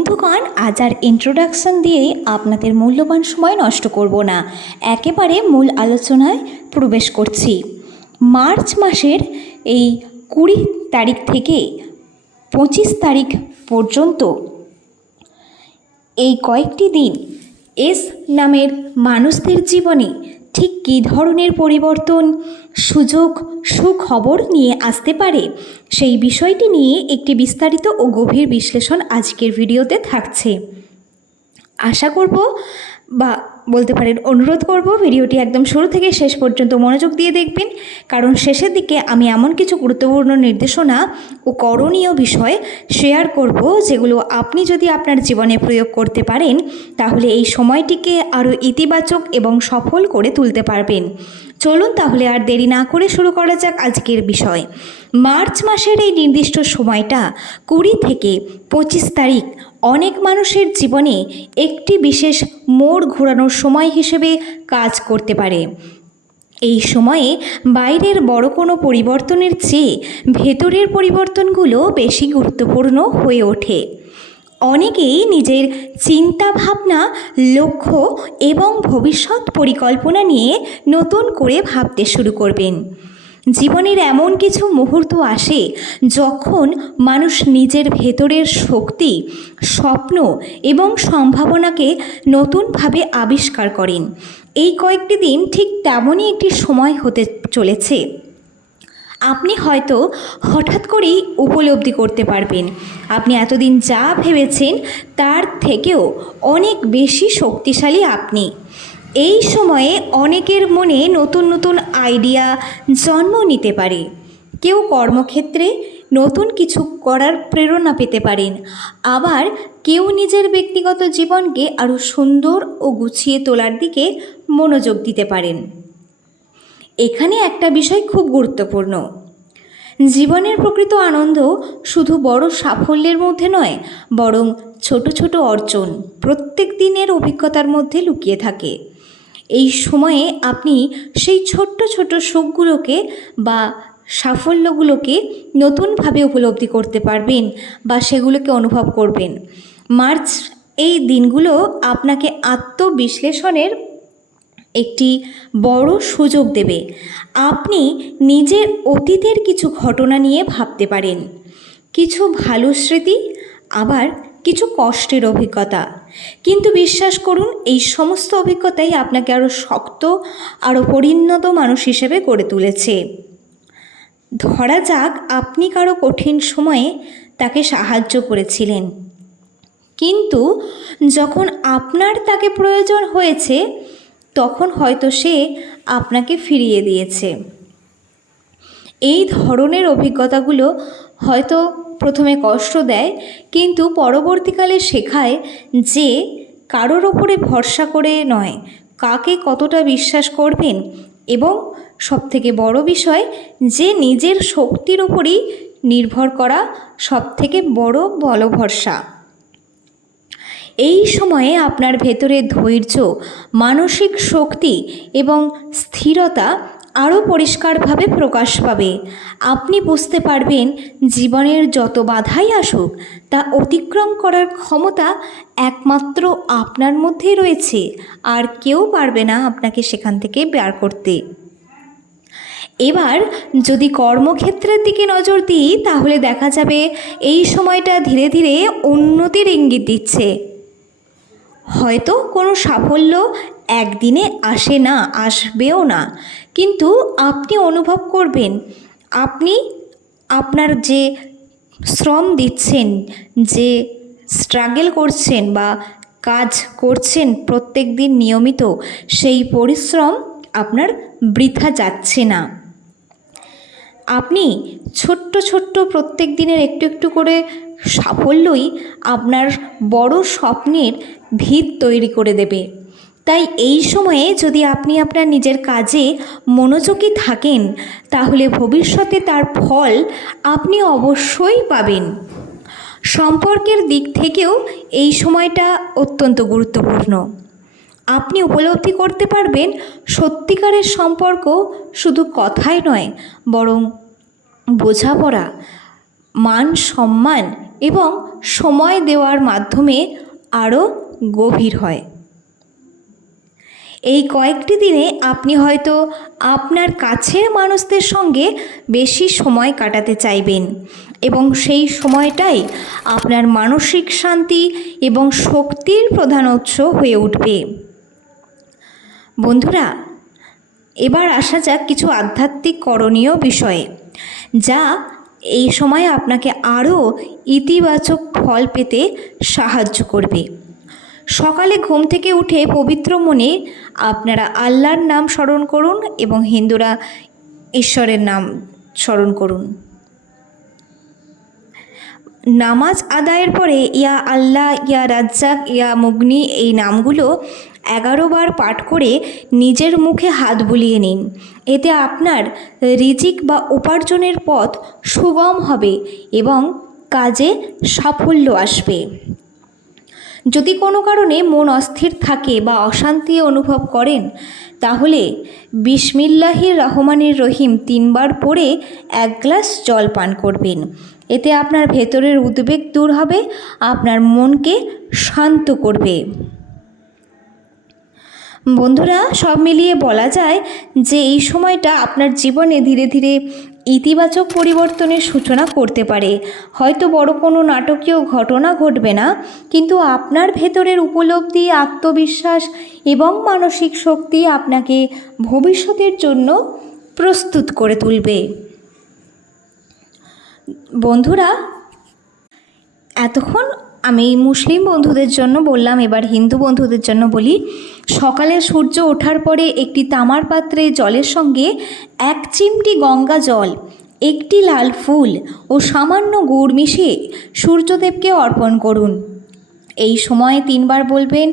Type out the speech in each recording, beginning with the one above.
বন্ধুগণ, আজ আর ইন্ট্রোডাকশন দিয়েই আপনাদের মূল্যবান সময় নষ্ট করব না, একেবারে মূল আলোচনায় প্রবেশ করছি। মার্চ মাসের এই 20 তারিখ থেকে 25 তারিখ পর্যন্ত এই কয়েকটি দিন এস নামের মানুষদের জীবনে ঠিক কী ধরনের পরিবর্তন, সুযোগ, সুখবর নিয়ে আসতে পারে, সেই বিষয়টি নিয়ে একটি বিস্তারিত ও গভীর বিশ্লেষণ আজকের ভিডিওতে থাকছে। আশা করব বা বলতে পারেন অনুরোধ করব ভিডিওটি একদম শুরু থেকে শেষ পর্যন্ত মনোযোগ দিয়ে দেখবেন, কারণ শেষের দিকে আমি এমন কিছু গুরুত্বপূর্ণ নির্দেশনা ও করণীয় বিষয় শেয়ার করব, যেগুলো আপনি যদি আপনার জীবনে প্রয়োগ করতে পারেন তাহলে এই সময়টিকে আরও ইতিবাচক এবং সফল করে তুলতে পারবেন। চলুন তাহলে আর দেরি না করে শুরু করা যাক আজকের বিষয়। মার্চ মাসের এই নির্দিষ্ট সময়টা 20 থেকে 25 তারিখ অনেক মানুষের জীবনে একটি বিশেষ মোড় ঘোরানোর সময় হিসেবে কাজ করতে পারে। এই সময়ে বাইরের বড় কোনো পরিবর্তনের চেয়ে ভেতরের পরিবর্তনগুলো বেশি গুরুত্বপূর্ণ হয়ে ওঠে। অনেকেই নিজের চিন্তা ভাবনা, লক্ষ্য এবং ভবিষ্যৎ পরিকল্পনা নিয়ে নতুন করে ভাবতে শুরু করবেন। জীবনের এমন কিছু মুহূর্ত আসে যখন মানুষ নিজের ভেতরের শক্তি, স্বপ্ন এবং সম্ভাবনাকে নতুনভাবে আবিষ্কার করেন। এই কয়েকটি দিন ঠিক তেমনই একটি সময় হতে চলেছে। আপনি হয়তো হঠাৎ করেই উপলব্ধি করতে পারবেন আপনি এতদিন যা ভেবেছেন তার থেকেও অনেক বেশি শক্তিশালী আপনি। এই সময়ে অনেকের মনে নতুন নতুন আইডিয়া জন্ম নিতে পারে। কেউ কর্মক্ষেত্রে নতুন কিছু করার প্রেরণা পেতে পারেন, আবার কেউ নিজের ব্যক্তিগত জীবনকে আরও সুন্দর ও গুছিয়ে তোলার দিকে মনোযোগ দিতে পারেন। এখানে একটা বিষয় খুব গুরুত্বপূর্ণ, জীবনের প্রকৃত আনন্দ শুধু বড় সাফল্যের মধ্যে নয়, বরং ছোট ছোট অর্জন, প্রত্যেক দিনের অভিজ্ঞতার মধ্যে লুকিয়ে থাকে। এই সময়ে আপনি সেই ছোট্ট ছোট সুখগুলোকে বা সাফল্যগুলোকে নতুনভাবে উপলব্ধি করতে পারবেন বা সেগুলোকে অনুভব করবেন। মার্চ এই দিনগুলো আপনাকে আত্মবিশ্লেষণের একটি বড় সুযোগ দেবে। আপনি নিজের অতীতের কিছু ঘটনা নিয়ে ভাবতে পারেন, কিছু ভালো স্মৃতি, আবার কিছু কষ্টের অভিজ্ঞতা। কিন্তু বিশ্বাস করুন, এই সমস্ত অভিজ্ঞতাই আপনাকে আরও শক্ত, আরও পরিণত মানুষ হিসেবে গড়ে তুলেছে। ধরা যাক আপনি কারো কঠিন সময়ে তাকে সাহায্য করেছিলেন, কিন্তু যখন আপনার তাকে প্রয়োজন হয়েছে তখন হয়তো সে আপনাকে ফিরিয়ে দিয়েছে। এই ধরনের অভিজ্ঞতাগুলো হয়তো প্রথমে কষ্ট দেয়, কিন্তু পরবর্তীকালে শেখায় যে কারোর ওপরে ভরসা করে নয়, কাকে কতটা বিশ্বাস করবেন, এবং সবথেকে বড় বিষয় যে নিজের শক্তির উপরই নির্ভর করা সবথেকে বড় ভরসা। এই সময়ে আপনার ভেতরে ধৈর্য, মানসিক শক্তি এবং স্থিরতা আরও পরিষ্কারভাবে প্রকাশ পাবে। আপনি বুঝতে পারবেন জীবনের যত বাধাই আসুক তা অতিক্রম করার ক্ষমতা একমাত্র আপনার মধ্যেই রয়েছে, আর কেউ পারবে না আপনাকে সেখান থেকে বের করতে। এবার যদি কর্মক্ষেত্রের দিকে নজর দিই তাহলে দেখা যাবে এই সময়টা ধীরে ধীরে উন্নতির ইঙ্গিত দিচ্ছে। হয়তো কোনো সাফল্য একদিনে আসে না, আসবেও না, কিন্তু আপনি অনুভব করবেন আপনি আপনার যে শ্রম দিচ্ছেন, যে স্ট্রাগল করছেন বা কাজ করছেন প্রত্যেক দিন নিয়মিত, সেই পরিশ্রম আপনার বৃথা যাচ্ছে না। আপনি ছোট্ট ছোট্ট প্রত্যেক দিনের একটু একটু করে সাফল্যই আপনার বড় স্বপ্নের ভিত তৈরি করে দেবে। তাই এই সময়ে যদি আপনি আপনার নিজের কাজে মনোযোগী থাকেন তাহলে ভবিষ্যতে তার ফল আপনি অবশ্যই পাবেন। সম্পর্কের দিক থেকেও এই সময়টা অত্যন্ত গুরুত্বপূর্ণ। আপনি উপলব্ধি করতে পারবেন সত্যিকারের সম্পর্ক শুধু কথাই নয়, বরং বোঝাপড়া, মান সম্মান এবং সময় দেওয়ার মাধ্যমে আরও গভীর হয়। এই কয়েকটি দিনে আপনি হয়তো আপনার কাছের মানুষদের সঙ্গে বেশি সময় কাটাতে চাইবেন এবং সেই সময়টাই আপনার মানসিক শান্তি এবং শক্তির প্রধান উৎস হয়ে উঠবে। বন্ধুরা, এবার আসা যাক কিছু আধ্যাত্মিক করণীয় বিষয়ে, যা এই সময় আপনাকে আরও ইতিবাচক ফল পেতে সাহায্য করবে। সকালে ঘুম থেকে উঠে পবিত্র মনে আপনারা আল্লাহর নাম স্মরণ করুন এবং হিন্দুরা ঈশ্বরের নাম স্মরণ করুন। নামাজ আদায়ের পরে ইয়া আল্লাহ, ইয়া রাজ্জাক, ইয়া মুগনি এই নামগুলো 11 বার পাঠ করে নিজের মুখে হাত বুলিয়ে নিন। এতে আপনার রিজিক বা উপার্জনের পথ সুগম হবে এবং কাজে সাফল্য আসবে। যদি কোনো কারণে মন অস্থির থাকে বা অশান্তি অনুভব করেন, তাহলে বিসমিল্লাহির রহমানির রহিম 3 বার পড়ে 1 গ্লাস জল পান করবেন। এতে আপনার ভেতরের উদ্বেগ দূর হবে, আপনার মনকে শান্ত করবে। বন্ধুরা, সব মিলিয়ে বলা যায় যে এই সময়টা আপনার জীবনে ধীরে ধীরে ইতিবাচক পরিবর্তনের সূচনা করতে পারে। হয়তো বড় কোনো নাটকীয় ঘটনা ঘটবে না, কিন্তু আপনার ভেতরের উপলব্ধি, আত্মবিশ্বাস এবং মানসিক শক্তি আপনাকে ভবিষ্যতের জন্য প্রস্তুত করে তুলবে। বন্ধুরা, এতক্ষণ আমি মুসলিম বন্ধুদের জন্য বললাম, এবার হিন্দু বন্ধুদের জন্য বলি। সকালে সূর্য ওঠার পরে একটি তামার পাত্রে জলের সঙ্গে 1 চিমটি গঙ্গা জল, 1টি লাল ফুল ও সামান্য গুড় মিশিয়ে সূর্যদেবকে অর্পণ করুন। এই সময় 3 বার বলবেন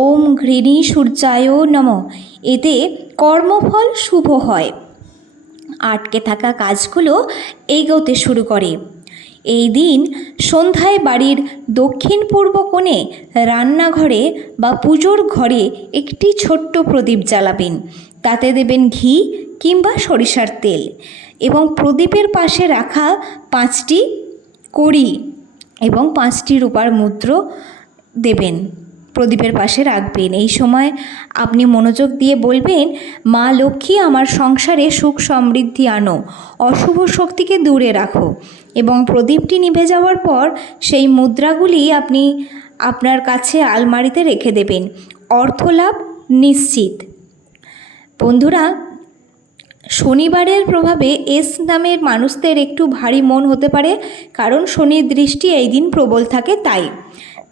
ওম ঘৃণী সূর্যায় নমঃ। এতে কর্মফল শুভ হয়, আটকে থাকা কাজগুলো এগোতে শুরু করে। এই দিন সন্ধ্যায় বাড়ির দক্ষিণ পূর্ব কোণে রান্নাঘরে বা পুজোর ঘরে একটি ছোট্ট প্রদীপ জ্বালাবেন। তাতে দেবেন ঘি কিংবা সরিষার তেল এবং প্রদীপের পাশে রাখা 5টি কড়ি এবং 5টি রূপার মুদ্রা দেবেন, প্রদীপের পাশে রাখবেন। এই সময় আপনি মনোযোগ দিয়ে বলবেন, মা লক্ষ্মী আমার সংসারে সুখ সমৃদ্ধি আনো, অশুভ শক্তিকে দূরে রাখো। এবং প্রদীপটি নিভে যাওয়ার পর সেই মুদ্রাগুলি আপনি আপনার কাছে আলমারিতে রেখে দেবেন। অর্থলাভ নিশ্চিত। বন্ধুরা, শনিবারের প্রভাবে এস নামের মানুষদের একটু ভারী মন হতে পারে, কারণ শনির দৃষ্টি এই দিন প্রবল থাকে।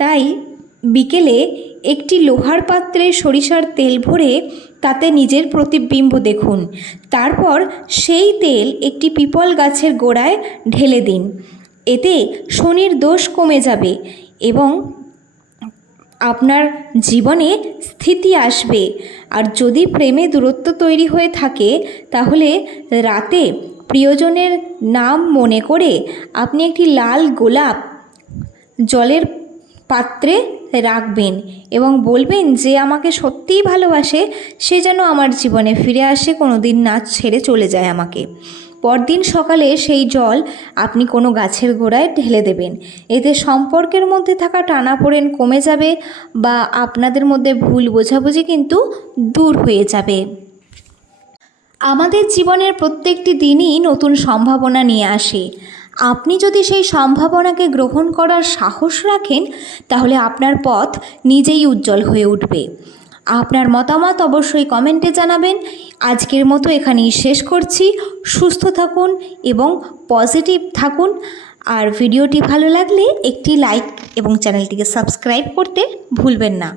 তাই বিকেলে একটি লোহার পাত্রে সরিষার তেল ভরে তাতে নিজের প্রতিবিম্ব দেখুন। তারপর সেই তেল একটি পিপল গাছের গোড়ায় ঢেলে দিন। এতে শনির দোষ কমে যাবে এবং আপনার জীবনে স্থিতি আসবে। আর যদি প্রেমে দূরত্ব তৈরি হয়ে থাকে, তাহলে রাতে প্রিয়জনের নাম মনে করে আপনি একটি লাল গোলাপ জলের পাত্রে রাখবেন এবং বলবেন যে আমাকে সত্যিই ভালোবাসে, সে যেন আমার জীবনে ফিরে আসে, কোনো দিন না ছেড়ে চলে যায় আমাকে। পরদিন সকালে সেই জল আপনি কোনো গাছের গোড়ায় ঢেলে দেবেন। এতে সম্পর্কের মধ্যে থাকা টানাপোড়েন কমে যাবে বা আপনাদের মধ্যে ভুল বোঝাবুঝি কিন্তু দূর হয়ে যাবে। আমাদের জীবনের প্রত্যেকটি দিনই নতুন সম্ভাবনা নিয়ে আসে। আপনি যদি সেই সম্ভাবনাকে গ্রহণ করার সাহস রাখেন, তাহলে আপনার পথ নিজেই উজ্জ্বল হয়ে উঠবে। আপনার মতামত অবশ্যই কমেন্টে জানাবেন। আজকের মতো এখানেই শেষ করছি। সুস্থ থাকুন এবং পজিটিভ থাকুন। আর ভিডিওটি ভালো লাগলে একটি লাইক এবং চ্যানেলটিকে সাবস্ক্রাইব করতে ভুলবেন না।